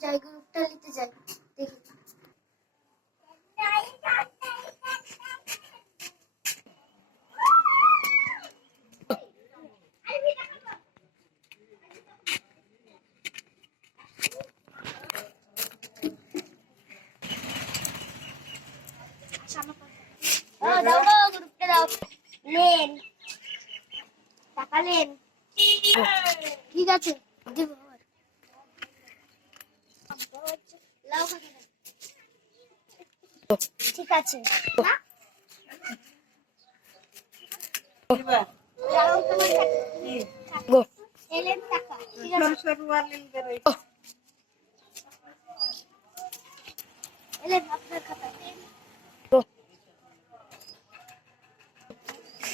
যাই গ্রুপটা নিতে যাই দেখি। গ্রুপটা দাও, নেন টাকা নেন। ঠিক আছে দিব। ঠিক আছে এলেন টাকা। ঠিক আছে এলেন আপনার খাতা।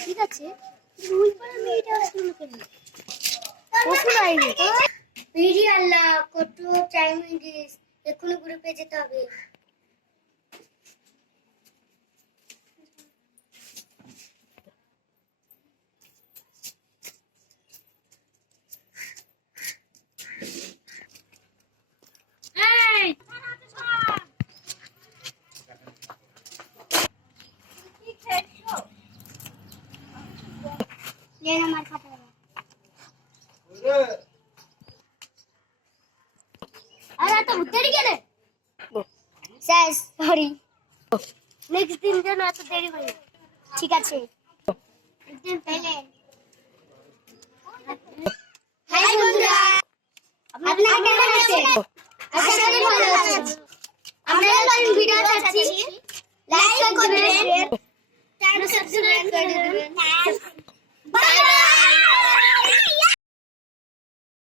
ঠিক আছে রুই পাড়া মেয়েটা আসলো কেন? কখন আইনি বিড়ি আল্লাহ কত টাইম হয়ে গেছে, এখনো গ্রুপে যেতে হবে। আমার খাতা আরে তো দেরি গেলে স্যার সরি, নেক্সট দিন যেন এত দেরি হয়। ঠিক আছে একদিন পেলেন। হাই বন্ধুরা, আপনারা কেমন আছেন? আশা করি ভালো আছেন। আমরা নতুন ভিডিও চাচ্ছি, লাইক করবেন, চ্যানেল সাবস্ক্রাইব করে দিবেন। Bye bye.